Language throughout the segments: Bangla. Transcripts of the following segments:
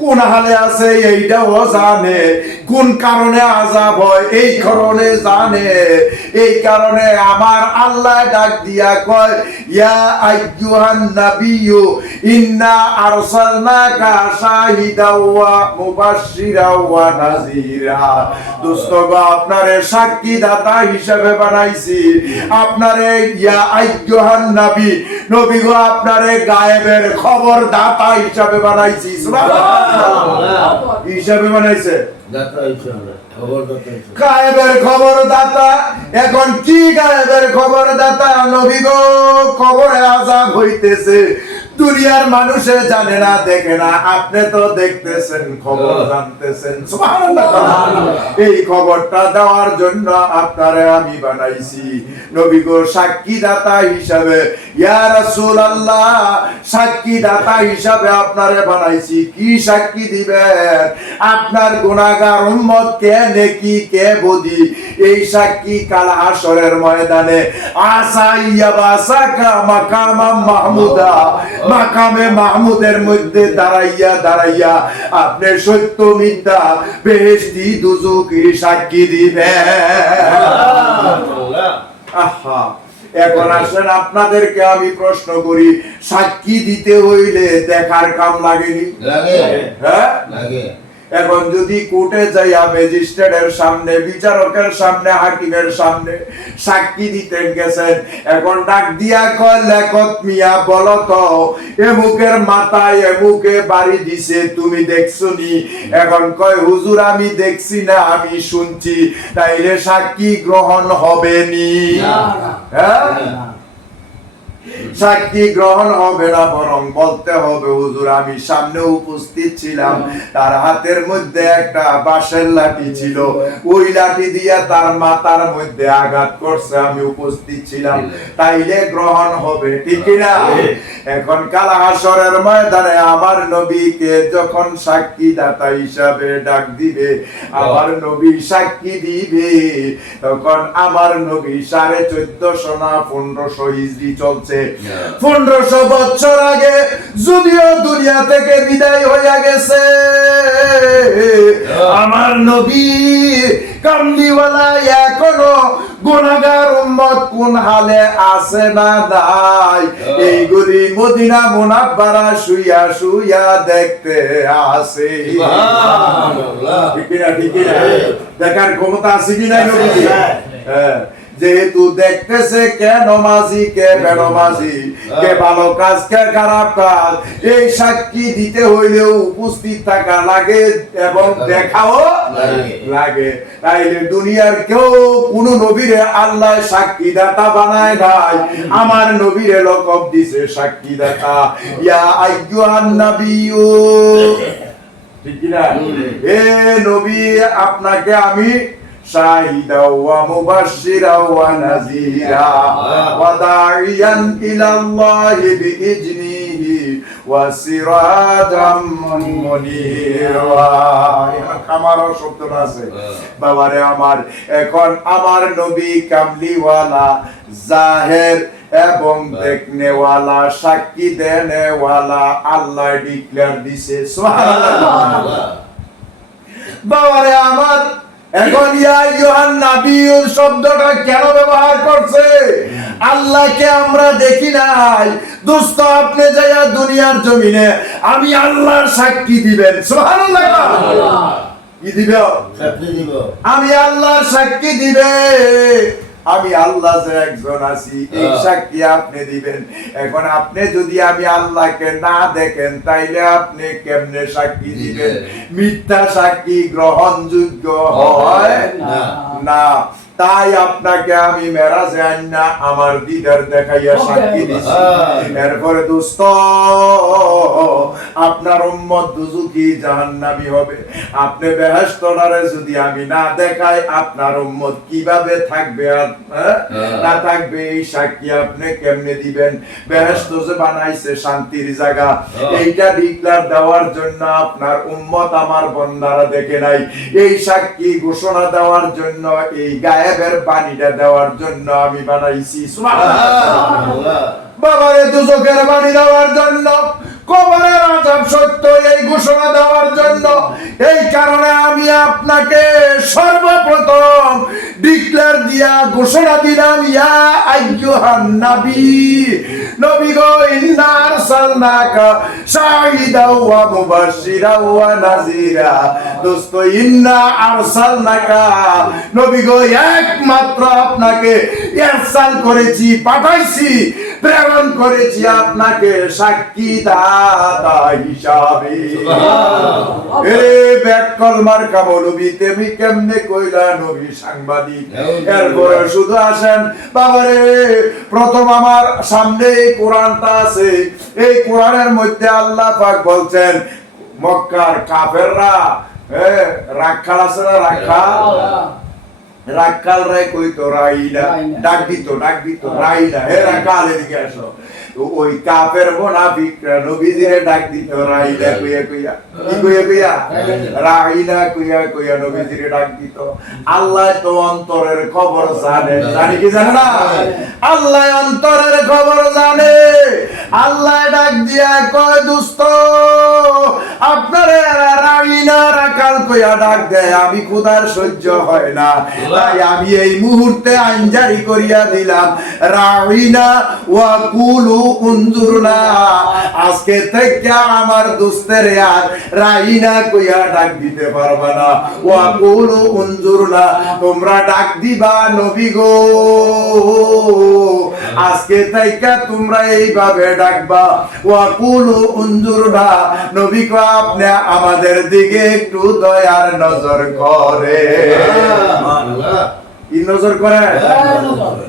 কোন হালে আছে এইটাও জানে, কোন কারণে আযাব হয় এই কারণে জানে। এই কারণে আমার আল্লাহ ডাক দিয়া কয়, ইয়া আইয়ুহান নাবিয়্যু ইন্না আরসালনাকা শাহিদাও ওয়া মুবাশশিরাও ওয়া নাযীরা। দোস্ত গো, আপনারে সাক্ষীদাতা হিসেবে বানাইছি। আপনারে ইয়া আইয়ুহান নবী, নবী গো আপনারে গায়েবের খবর দাতা হিসেবে বানাইছি। হিসাবে বানাইছে গায়েবের খবর দাতা। এখন কি গায়েবের খবর দাতা? নবী গো, কবরে আযাব হইতেছে, দুনিয়ার মানুষে জানে না, দেখে না, আপনি তো দেখতেছেন, খবর জানতেছেন। সুবহানাল্লাহ। এই খবরটা দেওয়ার জন্য আপনারে আমি বানাইছি নবী গো সাক্ষীদাতা হিসাবে। ইয়া রাসূলুল্লাহ, সাক্ষীদাতা হিসাবে আপনারে বানাইছি। কি সাক্ষী দিবেন? আপনার গুনাহগার উম্মত কে নেকি কে বদি, এই সাক্ষী কাল হাশরের ময়দানে আসাইয়া বাসাকা মাকামাম মাহমুদা, মাকামে মাহমুদের মধ্যে দাঁড়াইয়া দাঁড়াইয়া আপনি সত্য মিথ্যা, বেহেশতি দুজকি সাক্ষী দিবেন। আহা, এখন আসেন আপনাদেরকে আমি প্রশ্ন করি, সাক্ষী দিতে হইলে দেখার কাম লাগেনি? হ্যাঁ লাগে। এখন যদি কোর্টে যাইয়া ম্যাজিস্ট্রেটের সামনে, বিচারকের সামনে, হাকিমের সামনে সাক্ষী দিতে গেছেন, এখন ডাক দিয়া কয়, লেখক মিয়া বলো তো এমুকের মাথায় এমুকে বাড়ি দিছে, তুমি দেখছনি? এখন কয়, হুজুর আমি দেখছি না, আমি শুনছি। তাইলে সাক্ষী গ্রহণ হবে নি? হ্যাঁ, সাক্ষী গ্রহণ হবে না, বরং বলতে হবে, হুজুর আমি সামনে উপস্থিত ছিলাম, তার হাতের মধ্যে একটা বাঁশের লাঠি ছিল, ওই লাঠি দিয়া তার মাথার মধ্যে আঘাত করছে, আমি উপস্থিত ছিলাম, তাইলে গ্রহণ হবে, ঠিক না? এখন কাল হাশরের ময়দানে আমার নবীকে যখন সাক্ষীদাতা হিসাবে ডাক দিবে, আমার নবী সাক্ষী দিবে, তখন আমার নবী 1450 না 1500 হিজরি চলছে, 1500 বছর আগে যদিও দুনিয়া থেকে বিদায় হইয়া গেছে, আমার নবী কামলিওয়ালা এখনো গুনাহগার উম্মত কোন হালে আছে না নাই, এইগুলি মদিনা মুনাফফারা শুইয়া শুইয়া দেখতে আসে। সুবহানাল্লাহ। ঠিক না? ঠিক না? দেখার ক্ষমতা আছে কি নাই নবী? হ্যাঁ, যেহেতু দেখতেছে কে নমাজি কে বেনমাজি, কে ভালো কাজ কে খারাপ কাজ, এই সাক্ষী দিতে হইলেও উপস্থিত থাকা লাগে এবং দেখাও লাগে। তাইলে দুনিয়ার কেউ কোন নবীরে আল্লাহ সাক্ষীদাতা বানায় নাই, আমার নবীরে লকব দিছে সাক্ষীদাতা। ইয়া আইয়ুহান নাবিয়্যু, ঠিক না? এ নবী, আপনাকে আমি শাহিদা ওয়া মুবাশশিরা ওয়া নাযীরা ওয়া দাঈয়ান ইলাল্লাহি বিইজনিহি ওয়া সিরাজাম মুনীরা। আমার শব্দ আছে বাবারে আমার। এখন আমার নবী কামলিওয়ালা, জাহের এবং দেখনেওয়ালা, সাক্ষী দেনেওয়ালা, আল্লাহ ডিক্লেয়ার দিছে। সুবহানাল্লাহ। বাবারে আমার, এখন ইয়া আইয়ুহান নাবিয়্যু শব্দটা কেন ব্যবহার করছে? আল্লাহকে আমরা দেখি নাই দোস্ত, আপনি যাইয়া দুনিয়ার জমিনে আমি আল্লাহর সাক্ষী দিবেন। সুবহানাল্লাহ। কি দিবে? সাক্ষী দিব। আমি আল্লাহর সাক্ষী দিবে, আমি আল্লাহ যে একজন আছি, এই সাক্ষী আপনি দিবেন। এখন আপনি যদি আমি আল্লাহকে না দেখেন, তাইলে আপনি কেমনে সাক্ষী দিবেন? মিথ্যা সাক্ষী গ্রহণযোগ্য হয় না। তাই আপনাকে আমি মেরাজে আইনা আমার দিদার দেখাইয়া সাক্ষী দিছি। এরপরে দোস্ত, আপনার উম্মত দুজকি জাহান্নামী হবে। আপনি বেহেশতটারে যদি আমি না দেখাই, আপনার উম্মত কিভাবে থাকবে না থাকবে, এই সাক্ষী আপনি কেমনে দিবেন? বেহেশত যে বানাইছে শান্তির জায়গা, এইটা ডিক্লার দেওয়ার জন্য আপনার উম্মত আমার বন্দারা দেখে নাই, এই সাক্ষী ঘোষণা দেওয়ার জন্য, এই গায়েবের বাণীটা দেওয়ার জন্য আমি বানাইছি। সুবহানাল্লাহ। বাবারে দুজকের বাণী দেওয়ার জন্য, কবরের আযাব সত্য এই ঘোষণা দেওয়ার জন্য। এই কারণে আমি আপনাকে সর্বপ্রথম ডিক্লেয়ার দিয়া ঘোষণা দিলাম, ইয়া আইয়ুহান নবী, নবী গো, ইন্না আরসালনাকা শাহিদাও ওয়া মুবাশশিরাও ওয়া নাযীরা। দোস্ত, ইন্না আরসালনাকা, নবী গো, একমাত্র আপনাকে ইরসাল করেছি, পাঠাইছি, প্রেরণ করেছি আপনাকে সাক্ষী দাতা হিসাবে। এ ব্যাককল মার্কা মৌলবী, তুমি কেমনে কইলা নবী সাংবাদিক? এরপরে শুধু আসেন বাবারে, প্রথম আমার সামনে এই কোরআনটা আছে। এই কোরআনের মধ্যে আল্লাহ পাক বলছেন, মক্কার কাফেররা রাখাল আছে না, রাখাল রে কইতো রাইলা, ডাক দিত রাইলা, হে রাখাল এদিকে আসো। ওই কাফের মুনাফিকরা নবীজিরে ডাক দিত রাইলা কইয়া কইয়া, কি কইয়া কইয়া, রাইলা কইয়া কইয়া নবীজিরে ডাক দিত। আল্লাহ তো অন্তরের খবর জানে, জানি কি জানে না? আল্লাহ অন্তরের খবর জানে। আল্লাহ ডাক দিয়া কয়, দোস্ত আপনারে রাইলা রাখাল কইয়া ডাক দেয়, আমি খোদার সহ্য হয় না, তাই আমি এই মুহূর্তে আইন জারি করিয়া দিলাম, রাইনা ওয়া কুলু উনজুরনা। আজকে থেকে আমার দোস্তের আর রাইনা কইয়া ডাক দিতে পারবা না, ওয়া কুলু উনজুরনা, তোমরা ডাক দিবা নবী গো। আজকে থেকে তোমরা এইভাবে ডাকবা, ওয়া কুলু উনজুরনা, নবী গো, আপনি আমাদের দিকে একটু দয়ার নজর করে। কি নজর করেন?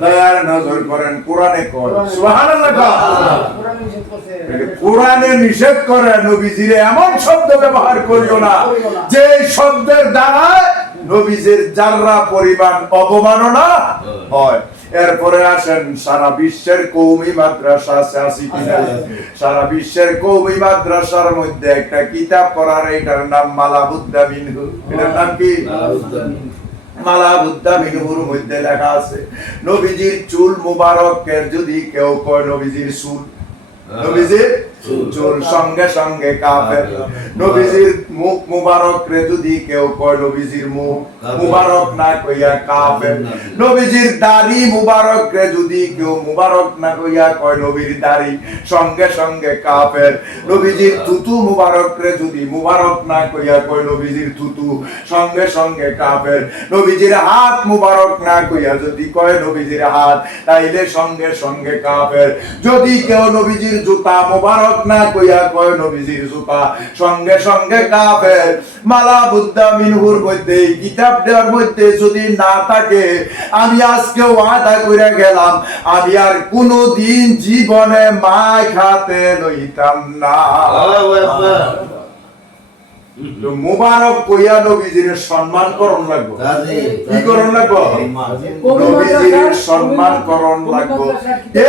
দয়ার নজর করেন। কোরআনে কয়, সুবহানাল্লাহ। কোরআনে নিষেধ করে নবীজিরে এমন শব্দ ব্যবহার করিও না যে শব্দের দ্বারা নবীজির যাররা পরিমাণ অবমাননা হয়। এরপরে আসেন, সারা বিশ্বের কওমি মাদ্রাসা আছে কিনা? সারা বিশ্বের কওমি মাদ্রাসার মধ্যে একটা কিতাব পড়ার, এটার নাম মালাবুদ্দা মিনহু। এটার নাম কি? মালাবুদ্দা মিনহুর মধ্যে লেখা আছে, নবীজির চুল মুবারকের যদি কেউ কয় নবীজির চুল, নবীজির চুল, সঙ্গে সঙ্গে কাফের। নবীজির মুখ মুবারক রে যদি কেউ কয় নবীজির মুখ মুবারক না কইয়া কাফের। নবীজির দাড়ি মুবারক রে যদি কেউ মুবারক না কইয়া কয় নবীর দাড়ি, সঙ্গে সঙ্গে কাফের। নবীজির থুতু মুবারক রে যদি মুবারক না কইয়া কয় নবীজির থুতু, সঙ্গে সঙ্গে কাফের। নবীজির হাত মুবারক না কইয়া যদি কয় নবীজির হাত, তাইলে সঙ্গে সঙ্গে কাফের। যদি কেউ নবীজির জুতা মুবারক না কইয়া কয় নবীজির জুতা, সঙ্গে সঙ্গে কাফের। মালাবুদ্দা মিনহুর মধ্যে, কিতাব দেওয়ার মধ্যে যদি না থাকে, আমি আজকে ওয়াদা কইরা গেলাম, আমি আর কোনদিন জীবনে মাই খাতে লইতাম না। মুবারক কইয়া নবীজির সম্মান করণ লাগবো। কি করণ লাগবো? নবীজির সম্মান করণ লাগবো।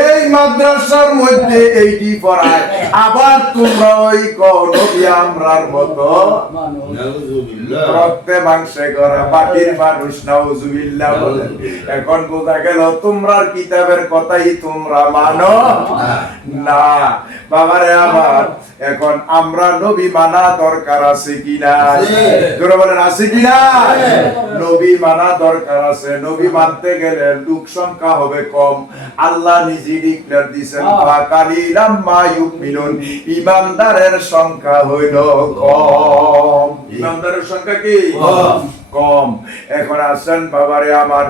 এই মাদ্রাসার মধ্যে এইটি পড়ায়, আবার তোমরা ওই নবী আমরার মতো রক্তে মাংসে গড়া মাটির মানুষ, নাউজুবিল্লাহ বলেন। এখন বোঝা গেল তোমরার কিতাবের কথাই তোমরা মানো না। বাবারে আমার, এখন আমরা নবী মানা দরকার আছে কিনা? জোরে বলেন, আছে কিনা? নবী মানা দরকার আছে। নবী মানতে গেলে লোক সংখ্যা হবে কম। আল্লাহ নিজে ডিক্লেয়ার দিয়েছেন, ফাকালিলাম মা ইউমিনুন, ঈমানদারের সংখ্যা হইল কম। ঈমানদারের সংখ্যা কি? কম। এখন আসেন বাবারে আমার,